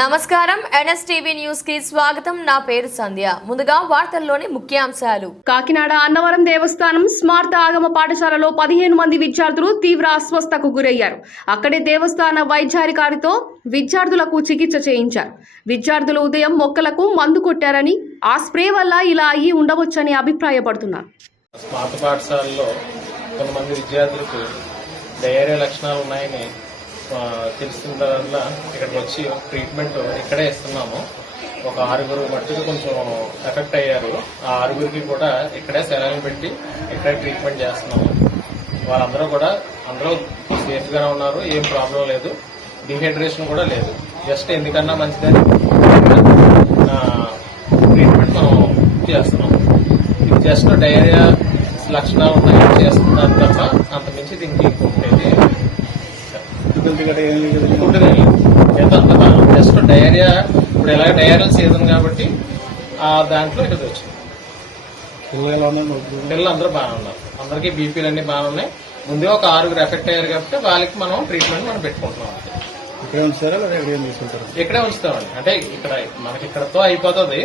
నమస్కారం NSTV news కి స్వాగతం. నా పేరు సంధ్య. ముందుగా వార్తల్లోని ముఖ్యాంశాలు. కాకినాడ అన్నవరం దేవస్థానం స్మార్త ఆగమ పాఠశాలలో 15 మంది విద్యార్థులు తీవ్ర అస్వస్థతకు గురయ్యారు. అక్కడే దేవస్థాన వైద్యాధికారితో విద్యార్థులకు చికిత్స చేయించారు. విద్యార్థులు ఉదయం మొక్కలకు మందు కొట్టారని, ఆ స్ప్రే వల్ల ఇలా అయ్యి ఉండవచ్చని అభిప్రాయపడుతున్నారు. స్మార్త పాఠశాలలో కొంతమంది విద్యార్థులకు డయేరియా లక్షణాలు ఉన్నాయని తెలిసిన వల్ల ఇక్కడికి వచ్చి ట్రీట్మెంట్ ఇక్కడే ఇస్తున్నాము. ఒక 6 మట్టుకు కొంచెం ఎఫెక్ట్ అయ్యారు. ఆ 6 కూడా ఇక్కడే సెలవులు పెట్టి ఇక్కడే ట్రీట్మెంట్ చేస్తున్నాము. వాళ్ళందరూ కూడా అందరూ సేఫ్ గానే ఉన్నారు. ఏం ప్రాబ్లం లేదు. డిహైడ్రేషన్ కూడా లేదు. జస్ట్ ఎందుకన్నా మంచిదని ట్రీట్మెంట్ మనం చేస్తున్నాం. ఇది జస్ట్ డయేరియా లక్షణాలు ఉన్నాయి చేస్తున్నారు తప్ప అంతమించి దీనికి ఇంకొకటి జస్ట్ డయేరియా. ఇప్పుడు ఎలాగ డయేరియల్ సీజన్ కాబట్టి ఆ దాంట్లో ఇక్కడ వచ్చింది. పిల్లలు అందరూ బాగా ఉన్నారు. అందరికీ బీపీలు అన్ని బాగా ఉన్నాయి. ముందే ఒక 6 ఎఫెక్ట్ అయ్యారు కాబట్టి వాళ్ళకి మనం ట్రీట్మెంట్ మనం పెట్టుకుంటున్నాం. ఇక్కడే ఉంచుతామండి. అంటే ఇక్కడ మనకి ఇక్కడతో అయిపోతుంది.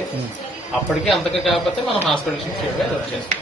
అప్పటికి అంతగా కాకపోతే మనం హాస్పిటల్ షిఫ్ట్ చేయడం వచ్చేస్తాం.